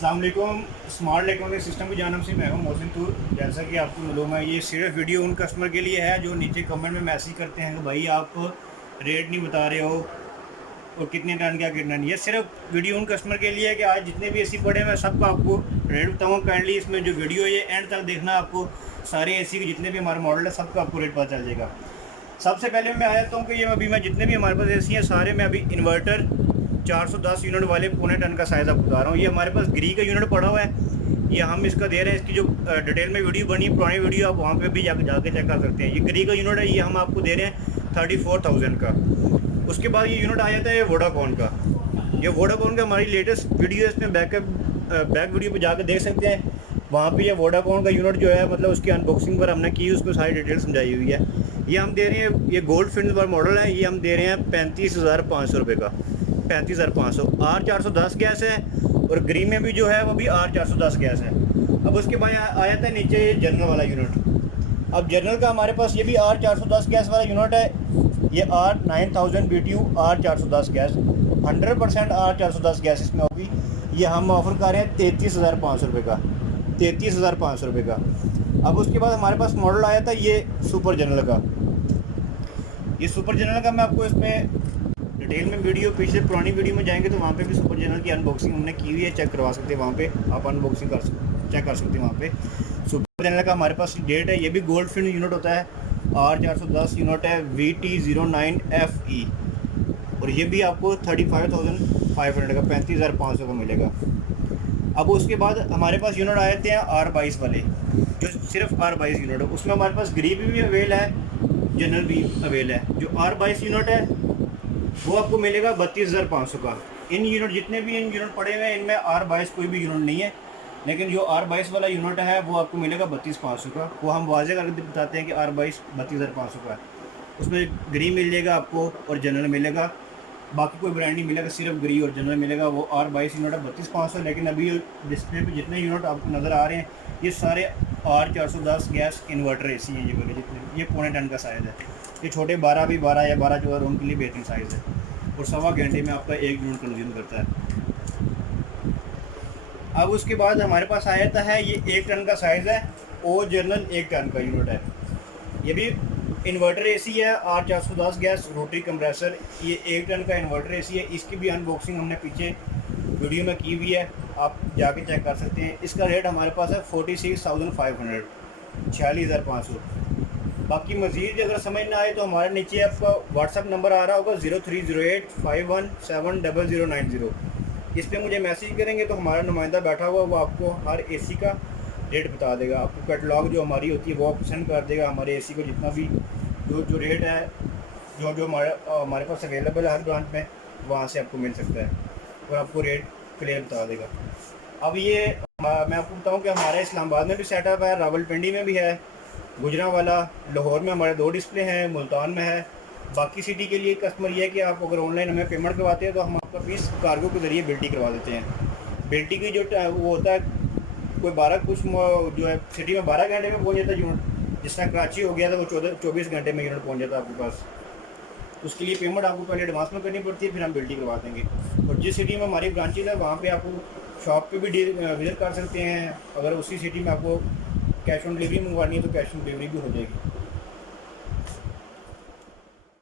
अस्सलाम वालेकुम। Smart electronic system की जानब से मैं हूं मोहसिन तूर। जैसा कि आपको मालूम है, ये सिर्फ वीडियो उन कस्टमर के लिए है जो नीचे कमेंट में मैसेज करते हैं कि भाई आप रेट नहीं बता रहे हो और कितने टन क्या कितना नहीं। ये सिर्फ वीडियो उन कस्टमर के लिए है कि आज जितने भी एसी पड़े हैं सबका आपको रेट बताऊँ। काइंडली इसमें जो वीडियो ये एंड तक देखना, आपको सारे एसी के जितने भी हमारे मॉडल है सबका आपको रेट पता चल जाएगा। सबसे पहले मैं आ जाता हूँ कि ये अभी मैं जितने भी हमारे पास एसी हैं सारे में अभी इन्वर्टर 410 यूनिट वाले पौने टन का साइज़ आपको बता रहा हूँ। ये हमारे पास ग्री का यूनिट पड़ा हुआ है, ये हम इसका दे रहे हैं। इसकी जो डिटेल में वीडियो बनी है, पुरानी वीडियो, आप वहाँ पे भी जाके चेक कर सकते हैं। ये ग्री का यूनिट है, ये हम आपको दे रहे हैं 34,000 का। उसके बाद ये यूनिट आ जाता है वोडाफोन का। ये वोडाफोन का हमारी लेटेस्ट वीडियो है, इसमें बैक वीडियो पर जाकर देख सकते हैं। वहाँ पे ये वोडाफोन का यूनिट जो है, मतलब उसकी अनबॉक्सिंग पर हमने की, उसमें सारी डिटेल समझाई हुई है। ये हम दे रहे हैं, ये गोल्ड फिन वाला मॉडल है, ये हम दे रहे हैं 35,500 रुपये का। 35,500 R410 गैस है, और ग्रीन में भी जो है वो भी R410 गैस है। अब उसके बाद आ जाता है नीचे जनरल वाला यूनिट। अब जनरल का हमारे पास ये भी R410 गैस वाला यूनिट है। ये R9000 BTU R410 gas, 100% R410 gas इसमें होगी। ये हम ऑफ़र कर रहे हैं 33,500 रुपये का, 33,500 रुपये का। अब उसके बाद हमारे पास मॉडल आया था ये सुपर जनरल का। ये सुपर जनरल का मैं आपको इसमें डिटेल में वीडियो, पीछे पुरानी वीडियो में जाएंगे तो वहाँ पे भी सुपर जनरल की अनबॉक्सिंग हमने की हुई है, चेक करवा सकते हैं। वहाँ पे आप अनबॉक्सिंग चेक कर सकते हैं। वहाँ पे सुपर जनरल का हमारे पास डेट है। ये भी गोल्ड फिन यूनिट होता है, R410 यूनिट है, VT09FE, और ये भी आपको 35,500 का, 35,500 का मिलेगा। अब उसके बाद हमारे पास यूनिट आ जाते हैं R22 वाले, जो सिर्फ R22 यूनिट है। उसमें हमारे पास ग्री भी अवेल है, जनरल भी अवेल है। जो R22 यूनिट है वो आपको मिलेगा 32,500 का। इन यूनिट जितने भी इन यूनिट पड़े हुए हैं, इनमें R22 कोई भी यूनिट नहीं है, लेकिन जो R22 वाला यूनिट है वो आपको मिलेगा 32,500 का। वो हम वाजे करके बताते हैं कि R22 32,500 का है। उसमें ग्री मिल जाएगा आपको और जनरल मिलेगा, बाकी कोई ब्रांड नहीं मिलेगा, सिर्फ ग्री और जनरल मिलेगा। वो R22 यूनिट है 32,500। लेकिन अभी डिस्प्ले पे जितने यूनिट आपको नज़र आ रहे हैं ये सारे R410 गैस इन्वर्टर एसी हैं। ये बोले जितने, ये पौने टन का साइज़ है। ये छोटे 12 भी 12 या 12 जो है उनके लिए बेहतरीन साइज़ है, और 1.25 घंटे में आपका 1 यूनिट कंज्यूम करता है। अब उसके बाद हमारे पास आ जाता है ये 1 टन का साइज़ है, ओ जनरल 1 टन का यूनिट है। ये भी इन्वर्टर एसी है, R410 गैस रोटरी कंप्रेसर। ये 1 टन का इन्वर्टर एसी है। इसकी भी अनबॉक्सिंग हमने पीछे वीडियो में की हुई है, आप जाके चेक कर सकते हैं। इसका रेट हमारे पास है 46,500, 46,500। बाकी मज़ीद अगर समझ ना आए तो हमारे नीचे आपका व्हाट्सअप नंबर आ रहा होगा 030851700090। इस पर मुझे मैसेज करेंगे तो हमारा नुमाइंदा बैठा हुआ वो आपको हर एसी का रेट बता देगा। आपको कैटलॉग जो हमारी होती है वो आप सेंड कर देगा। हमारे एसी को जितना भी जो रेट है, जो हमारे पास अवेलेबल है हर ब्रांच में, वहाँ से आपको मिल सकता है और आपको रेट क्लियर बता देगा। अब ये मैं आपको बताऊँ कि हमारे इस्लामाबाद में भी सेटअप है, रावलपिंडी में भी है, गुजरांवाला, लाहौर में हमारे 2 डिस्प्ले हैं, मुल्तान में है। बाकी सिटी के लिए कस्टमर ये है कि आप अगर ऑनलाइन हमें पेमेंट करवाते हैं तो हम आपका पीस कार्गो के ज़रिए बिल्टी करवा देते हैं। बिल्टी की जो वो होता है कोई 12 कुछ जो है सिटी में 12 घंटे में पहुंच जाता है यूनिट। जिस तरह कराची हो गया था वो 24 घंटे में यूनिट पहुंच जाता है आपके पास। उसके लिए पेमेंट आपको पहले एडवांस में करनी पड़ती है, फिर हम बिल्टी करवा देंगे। और जिस सिटी में हमारी ब्रांचेज है वहाँ पे आपको शॉप पे भी विजिट कर सकते हैं। अगर उसी सिटी में आपको कैश ऑन डिलीवरी मंगवानी है तो कैश ऑन डिलीवरी भी हो जाएगी।